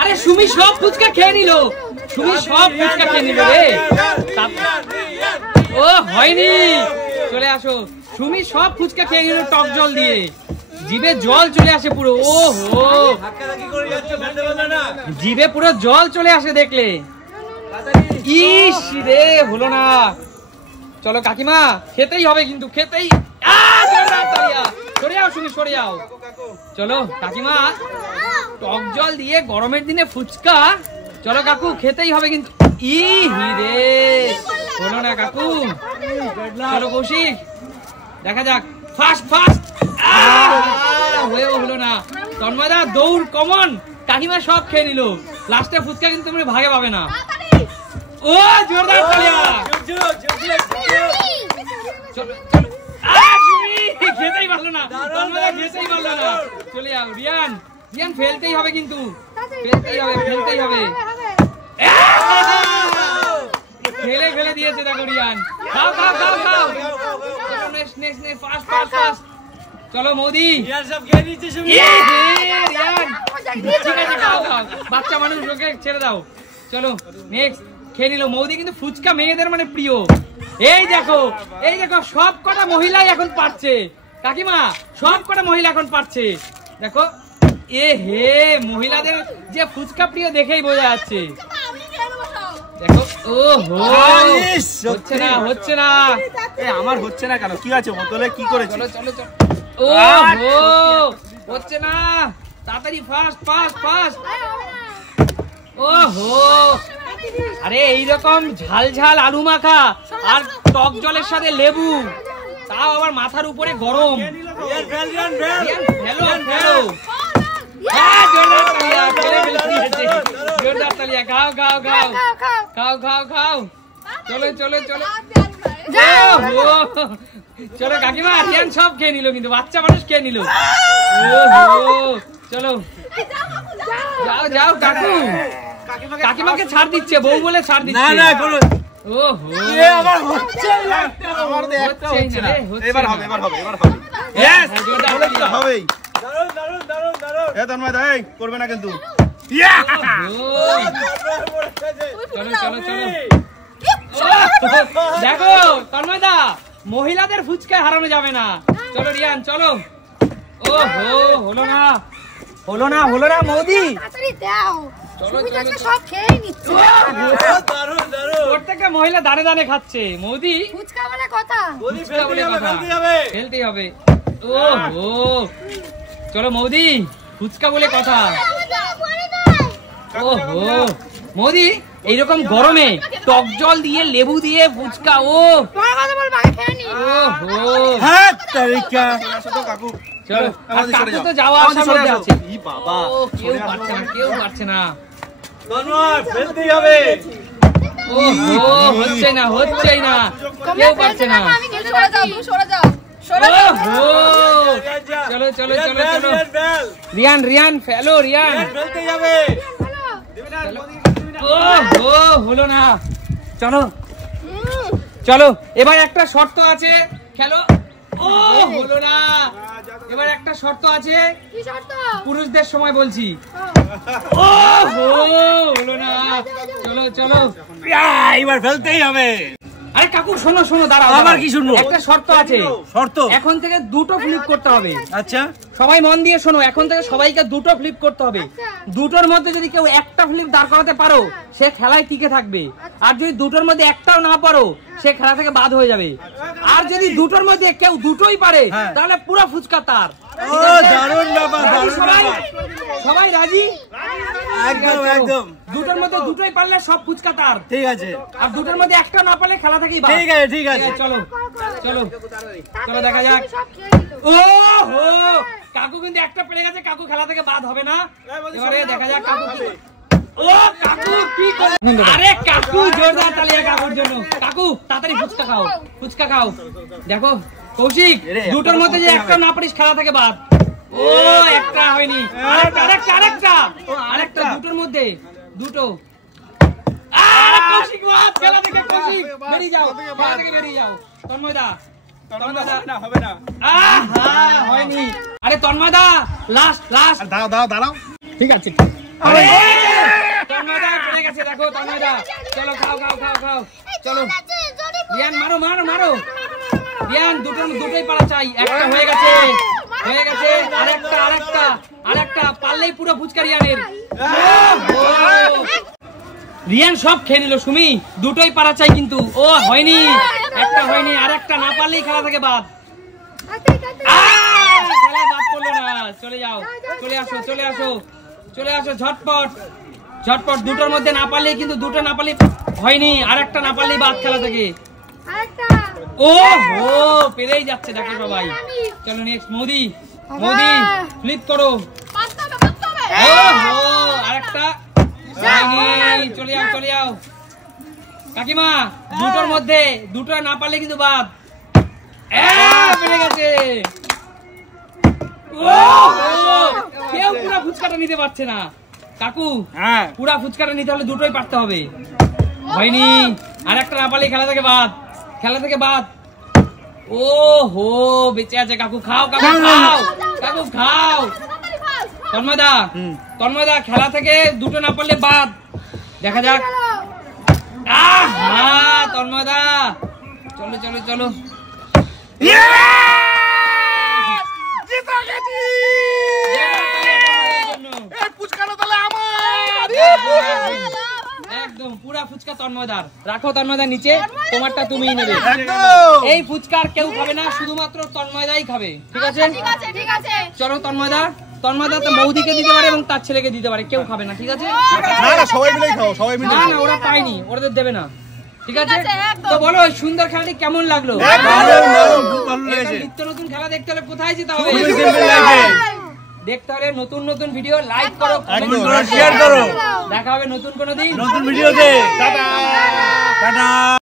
আরে সুমি সব ফুচকা খেয়ে নিল, সুমি সব ফুচকা খেয়ে নিল রে। ও হয়নি, চলে আসো। সুমি সব ফুচকা খেয়ে নিল টক জল দিয়ে, জিভে জল চলে আসে পুরো। ও হো, জিভে পুরো জল চলে আসে দেখলে। ইস রে, হলো না। চলো কাকিমা, খেতেই হবে কিন্তু, খেতেই। সরে যাও সুমি, সরে যাও। চলো কাকিমা, টক জল দিয়ে গরমের দিনে ফুচকা, চলো কাকু খেতেই হবে কিন্তু। ই রে, হলো না কাকু। চলো কৌশিক, দেখা যাক। ফাস্ট ফাস্ট, হয়েও হলো না। তন্ময়দা দৌড়, কমন। কাকিমা সব খেয়ে নিল, লাস্টে ফুচকা কিন্তু তুমি ভাগে পাবে না। ও জোরদার তালিয়া। চলো চলো, খেতেই পারলো না, তন্ময়দা খেতেই পারলো না। চলে যাও রিয়ান, রিয়ান ফেলতেই হবে কিন্তু, ফেলতেই হবে, ফেলতেই হবে। ফেলে ফেলে দিয়েছে দেখো রিয়ান। খাও খাও খাও খাও, next next next, fast fast fast. চলো মৌদি, রিয়ান সব খেয়ে নিচ্ছে সুমি। রিয়ান ঠিক আছে, খাও খাও, বাচ্চা মানুষ, ওকে ছেড়ে দাও। চলো নেক্সট, খেয়ে নিল মৌদি। কিন্তু ফুচকা মেয়েদের মানে প্রিয়। এই দেখো, এই দেখো, সব কটা মহিলাই এখন পারছে। কাকিমা, সব কটা মহিলা এখন পারছে দেখো। এ হে, মহিলাদের যে ফুচকা প্রিয় দেখেই বোঝা যাচ্ছে। দেখো, ও হো, হচ্ছে না, হচ্ছে না। আমার হচ্ছে না কেন? কি আছে বোতলে, কি করেছে? চলো চলো চলো, ও হো, হচ্ছে না। তাড়াতাড়ি, ফাস্ট ফাস্ট ফাস্ট। ও হো, আরে এইরকম ঝাল ঝাল আলু মাখা আর টক জলের সাথে লেবু, তাও আবার মাথার উপরে গরম। জোরদার তালিয়া, খাও খাও খাও খাও খাও খাও। চলো চলো চলো, চলো কাকিমা, রিয়ান সব খেয়ে নিল কিন্তু, বাচ্চা মানুষ খেয়ে নিল। চলো যাও যাও কাকু, কাকিমাকে ছাড় দিচ্ছে, বউ বলে ছাড় দিচ্ছে। না না করো। ওহো, আমার হচ্ছে না, আমার হচ্ছে না। এবার হবে, এবার হবে, এবার হবে। यस, হবেই। দারুন দারুন দারুন দারুন। এ তন্ময় দা, এই করবে না কিন্তু। চলো চলো চলো, দেখো তন্ময় দা, মহিলাদের ফুচকা হারানো যাবে না। চলো রিয়ান, চলো। ও হো, হলো না, হলো না, হলো না মৌদি। তাড়াতাড়ি দাও, চলো চলো, সব খেয়ে নিচ্ছে। দারুন দারুন, প্রত্যেকটা মহিলা দানে দানে খাচ্ছে। মৌদি, ফুচকা বলে কথা, ফুচকা বলে কথা, খেলতেই হবে। ও হো, চলো মৌদি, ফুচকা বলে কথা। ও হো মৌদি, এইরকম গরমে টক জল দিয়ে লেবু দিয়ে ফুচকা। ও হ্যাঁ তারিকা, আসো কাকু। চলো, কাকু তো যাওয়া আসার মধ্যে আছে। ই বাবা, কেউ পারছে না, কেউ পারছে না। তন্ময় ফেলতেই হবে। ও হো, হচ্ছে না, হচ্ছেই না, কেউ পারছে না। সরে যাও, তুমি সরে যাও, সরে যাও। চলো চলো চলো চলো, রিয়ান রিয়ান ফেলো, রিয়ান ফেলতেই হবে। ও হো, হলো না। চলো চলো, এবার একটা শর্ত আছে, খেলো। ও হলো না, এবার একটা শর্ত আছে। কি শর্ত? পুরুষদের সময় বলছি। ও হো, হলো না। চলো চলো, এবার ফেলতেই হবে। আরে কাকু শোনো শোনো, দাঁড়াও। আবার কি শুনবো? একটা শর্ত আছে। শর্ত? এখন থেকে দুটো ফ্লিপ করতে হবে। আচ্ছা, সবাই মন দিয়ে শোনো, এখন থেকে সবাইকে দুটো ফ্লিপ করতে হবে। দুটোর মধ্যে যদি কেউ একটা ফ্লিপ দাঁড় করাতে পারো, সে খেলায় টিকে থাকবে। আর যদি দুটোর মধ্যে একটাও না পারো, সে খেলা থেকে বাদ হয়ে যাবে। আর যদি দুটোর মধ্যে কেউ দুটোই পারে, তাহলে পুরো ফুচকা তার। দারুণ ব্যাপার, দারুণ ব্যাপার। সবাই রাজি? একদম একদম। দুটোর মধ্যে দুটোই পারলে সব ফুচকা তার। ঠিক আছে। আর দুটোর মধ্যে একটা না পারলে খেলা থেকেই বাদ। ঠিক আছে ঠিক আছে, চলো চলো চলো, দেখা যাক। ও হো, কাকু কিন্তু একটা পেরে গেছে, কাকু খেলা থেকে বাদ হবে না। এবারে দেখা যাক কাকু কি। ও কাকু কি করে? আরে কাকু, জোরদার তালিয়া কাকুর জন্য। কাকু তাড়াতাড়ি ফুচকা খাও, ফুচকা খাও। দেখো কৌশিক, দুটোর মধ্যে যে একটা না পারিস, খেলা থেকে বাদ। ও একটা হয়নি, আরেকটা আরেকটা আরেকটা আরেকটা, দুটোর মধ্যে দুটো। কৌশিক বাদ, খেলা থেকে কৌশিক বেরিয়ে যাও, খেলা থেকে বেরিয়ে যাও। তন্ময় দা, হবে না। আহা, হয়নি। আরে তন্ময় দা, লাস্ট লাস্ট। দাঁড়াও দাঁড়াও দাঁড়াও। ঠিক আছে। আরে গেছে দেখো তন্ময়দা। চলো খাও খাও খাও খাও, চলো রিয়ান মারো মারো মারো রিয়ান, দুটোই পারা চাই। একটা হয়ে গেছে হয়ে গেছে, আরেকটা আরেকটা আরেকটা, পারলেই পুরো ফুচকা রিয়ানের। রিয়ান সব খেয়ে নিল সুমি, দুটোই পারা চাই কিন্তু। ও হয়নি, একটা হয়নি, আরেকটা না পারলেই খেলা থেকে বাদ। খেলা বাদ পড়লো না, চলে যাও, চলে আসো চলে আসো চলে আসো, ঝটপট ঝটপট। দুটোর মধ্যে না পারলেই কিন্তু, দুটো না পারলেই হয়নি, আরেকটা না পারলেই বাদ খেলা থেকে। ও হো, পেরেই যাচ্ছে দেখো সবাই। চলো নেক্সট, মোদি মোদি ফ্লিপ করো। ও হো, আরেকটা হয়নি, চলে যাও চলে যাও। কাকিমা দুটোর মধ্যে দুটো না পারলে কিন্তু বাদ। পেরে গেছে। কেউ পুরা ফুচকাটা নিতে পারছে না কাকু। হ্যাঁ, পুরা ফুচকাটা নিতে হলে দুটোই পারতে হবে। হয়নি, আর একটা না পারলে খেলা থেকে বাদ, খেলা থেকে বাদ। ও হো, বেঁচে আছে কাকু। খাও কাকু খাও, কাকু খাও। তন্ময়দা তন্ময়দা, খেলা থেকে দুটো না পারলে বাদ। দেখা যাক। তন্ময়দা চলো চলো চলো। একদম পুরা ফুচকা তন্ময়দার। রাখো তন্ময়দা নিচে, তোমারটা তুমিই নেবে। এই ফুচকার কেউ খাবে না, শুধুমাত্র তন্ময়দাই খাবে। ঠিক আছে ঠিক আছে। চলো তন্ময়দা, তন্ময়দা তো মৌদিকে দিতে পারে এবং তার ছেলেকে দিতে পারে, কেউ খাবে না। ঠিক আছে, না না সবাই মিলেই খাও, সবাই মিলে। না না ওরা পায়নি, ওদের দেবে না। ঠিক আছে, তো বলো ওই সুন্দর খেলাটি কেমন লাগলো? নিত্য নতুন খেলা দেখতে হলে কোথায় যেতে হবে? দেখতে হলে নতুন নতুন ভিডিও লাইক করো, কমেন্ট করো, শেয়ার করো। দেখা হবে নতুন কোনো দিন নতুন ভিডিওতে। টাটা।